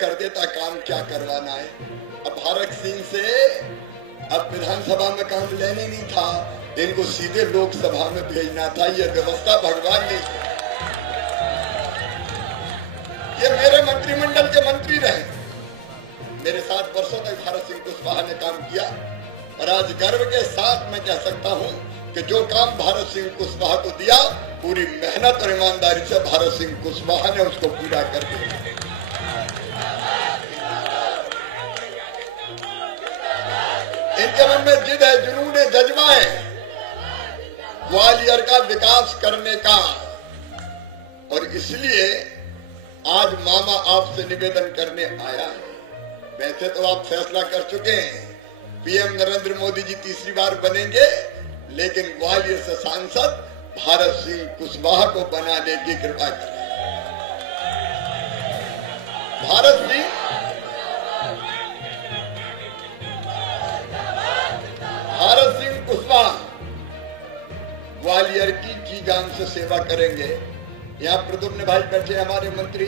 कर देता, काम क्या करवाना है। अब भारत सिंह से अब विधानसभा में काम लेने नहीं था, इनको सीधे लोकसभा में भेजना था। ये व्यवस्था भगवान ने, ये मेरे मंत्रिमंडल के मंत्री रहे, मेरे साथ वर्षों तक भारत सिंह कुशवाहा ने काम किया, और आज गर्व के साथ मैं कह सकता हूं कि जो काम भारत सिंह कुशवाहा को दिया, पूरी मेहनत और ईमानदारी से भारत सिंह कुशवाहा ने उसको पूरा कर दिया। इनके मन में जिद है, जुनून है, जज्बा है ग्वालियर का विकास करने का, और इसलिए आज मामा आपसे निवेदन करने आया है। वैसे तो आप फैसला कर चुके हैं, पीएम नरेंद्र मोदी जी तीसरी बार बनेंगे, लेकिन ग्वालियर से सांसद भारत सिंह कुशवाहा को बनाने की कृपा करें। भारत सिंह कुशवाहा ग्वालियर की जी जान से सेवा करेंगे। यहाँ प्रद्युम्न भाई बैठे हमारे मंत्री,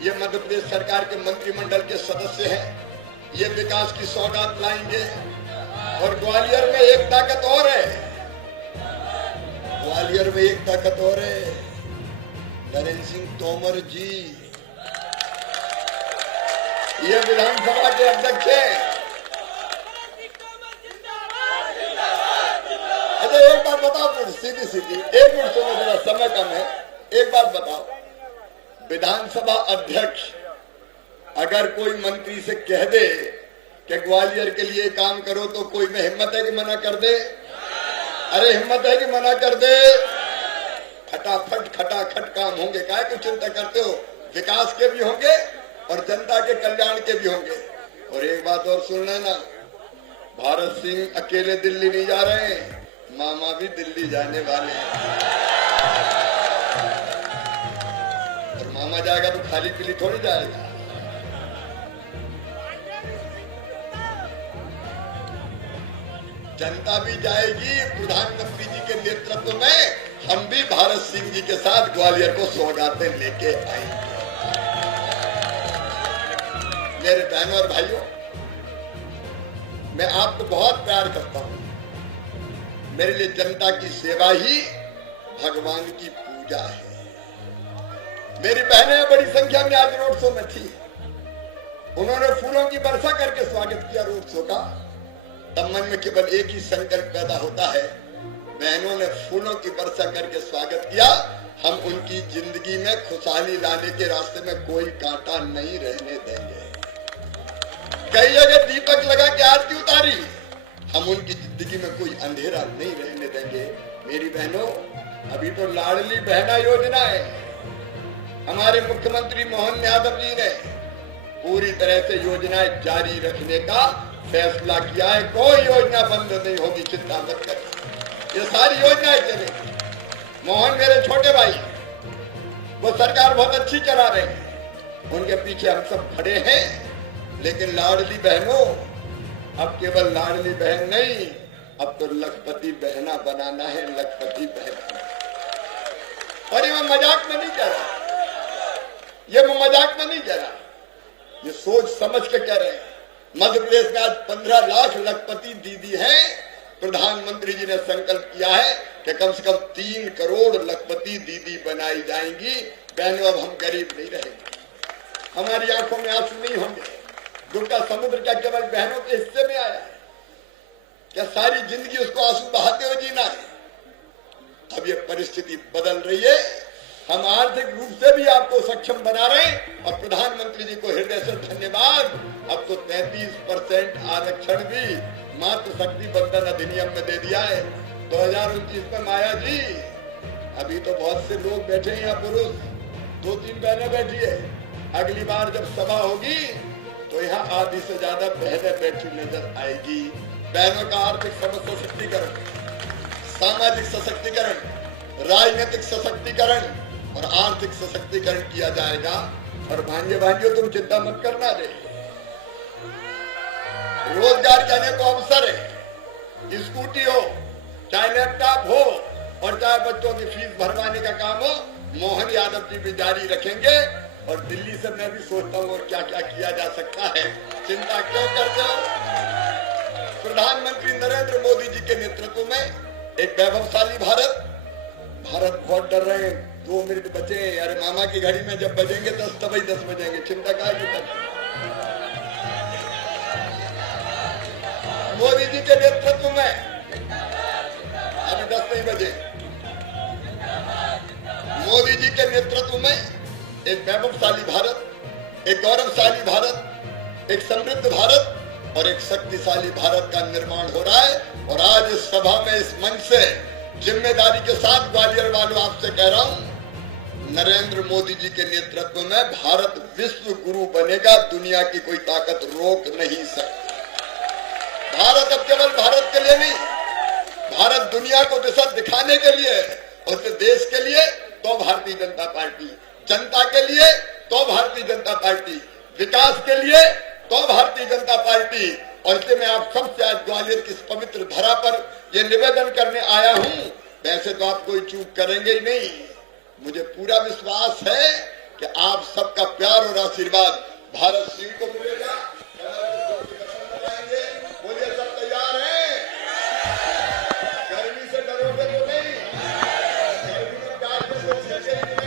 ये मध्य प्रदेश सरकार के मंत्रिमंडल के सदस्य हैं, ये विकास की सौगात लाएंगे। और ग्वालियर में एक ताकत और है, ग्वालियर में एक ताकत और है, नरेंद्र सिंह तोमर जी, ये विधानसभा के अध्यक्ष हैं। अच्छा एक बात बताओ, सीधी सीधी, एक मिनट सुनो, जरा समय कम है, एक बात बताओ, विधानसभा अध्यक्ष अगर कोई मंत्री से कह दे कि ग्वालियर के लिए काम करो, तो कोई में हिम्मत है कि मना कर दे? अरे हिम्मत है कि मना कर दे? फटाफट खटाखट काम होंगे। काहे की चिंता करते हो? विकास के भी होंगे और जनता के कल्याण के भी होंगे। और एक बात और सुन लेना, भारत सिंह अकेले दिल्ली नहीं जा रहे हैं, मामा भी दिल्ली जाने वाले हैं। और मामा जाएगा तो खाली पीली थोड़ी जाएगा। जनता भी जाएगी। प्रधानमंत्री जी के नेतृत्व में हम भी भारत सिंह जी के साथ ग्वालियर को सौगातें लेके आएंगे। मेरे बहनों और भाइयों, मैं आपको बहुत प्यार करता हूं। मेरे लिए जनता की सेवा ही भगवान की पूजा है। मेरी बहनें बड़ी संख्या में आज रोड शो में थी, उन्होंने फूलों की वर्षा करके स्वागत किया रोड शो का। तब मन में केवल एक ही संकल्प पैदा होता है, बहनों ने फूलों की वर्षा करके स्वागत किया, हम उनकी जिंदगी में खुशहाली लाने के रास्ते में कोई कांटा नहीं रहने देंगे। कई जगह दीपक लगा के आरती उतारी, हम उनकी जिंदगी में कोई अंधेरा नहीं रहने देंगे। मेरी बहनों, अभी तो लाडली बहना योजना है, हमारे मुख्यमंत्री मोहन यादव जी ने पूरी तरह से योजनाएं जारी रखने का फैसला किया है। कोई योजना बंद नहीं होगी, चिंता मत करिए, ये सारी योजनाएं चलेंगी। मोहन मेरे छोटे भाई, वो सरकार बहुत अच्छी चला रहे हैं, उनके पीछे हम सब खड़े हैं। लेकिन लाडली बहनों, अब केवल लाडली बहन नहीं, अब तो लखपति बहना बनाना है, लखपति बहना। और ये मैं मजाक में नहीं कह रहा, ये मैं मजाक में नहीं कह रहा, ये सोच समझ के कह रहे हैं। मध्य प्रदेश में आज 15 लाख लखपति दीदी हैं। प्रधानमंत्री जी ने संकल्प किया है कि कम से कम 3 करोड़ लखपति दीदी बनाई जाएंगी। बहनों, अब हम गरीब नहीं रहेंगे, हमारी आंखों में आंसू नहीं होंगे। दुख का समुद्र क्या केवल बहनों के हिस्से में आया है? क्या सारी जिंदगी उसको आंसू बहाते हुए जीना है? अब ये परिस्थिति बदल रही है, हम आर्थिक रूप से भी आपको सक्षम बना रहे हैं। और प्रधानमंत्री जी को हृदय से धन्यवाद। अब तो 33% आरक्षण भी मातृशक्ति बंधन अधिनियम में दे दिया है। 2029 में माया जी, अभी तो बहुत से लोग बैठे हैं यहाँ, पुरुष 2-3 बहनें बैठी है। अगली बार जब सभा होगी तो यहाँ आधी से ज्यादा बहनें बैठी नजर आएगी। बहनों का आर्थिक सशक्तिकरण, सामाजिक सशक्तिकरण, राजनीतिक सशक्तिकरण और आर्थिक सशक्तिकरण किया जाएगा। और भांजियों, तुम चिंता मत करना रे, रोजगार के अनेक अवसर है, स्कूटी हो, चाहे लैपटॉप हो, और चाहे बच्चों की फीस भरवाने का काम हो, मोहन यादव जी भी जारी रखेंगे और दिल्ली से मैं भी सोचता हूँ और क्या क्या किया जा सकता है। चिंता क्यों करते हो? प्रधानमंत्री नरेंद्र मोदी जी के नेतृत्व में एक वैभवशाली भारत बहुत डर रहे हैं। 2 मिनट बचे। अरे मामा की घड़ी में जब बजेंगे 10 तभी 10 बजेंगे। चिंता का मोदी जी के नेतृत्व में अभी 10 नहीं बजे। मोदी जी के नेतृत्व में एक वैभवशाली भारत, एक गौरवशाली भारत, एक समृद्ध भारत और एक शक्तिशाली भारत का निर्माण हो रहा है। और आज इस सभा में, इस मंच से जिम्मेदारी के साथ ग्वालियर वालों आपसे कह रहा हूं, नरेंद्र मोदी जी के नेतृत्व में भारत विश्व गुरु बनेगा। दुनिया की कोई ताकत रोक नहीं सकती। भारत अब केवल भारत के लिए नहीं, भारत दुनिया को दिशा दिखाने के लिए और देश के लिए तो भारतीय जनता पार्टी, जनता के लिए तो भारतीय जनता पार्टी, विकास के लिए तो भारतीय जनता पार्टी। और इसलिए मैं आप सबसे आज ग्वालियर की इस पवित्र धरा पर ये निवेदन करने आया हूं। वैसे तो आप कोई चूक करेंगे ही नहीं, मुझे पूरा विश्वास है कि आप सबका प्यार और आशीर्वाद भारत सिंह को मिलेगा। बोलिए सब तैयार हैं? गर्मी से डरोगे तो नहीं, गर्मी में प्यार से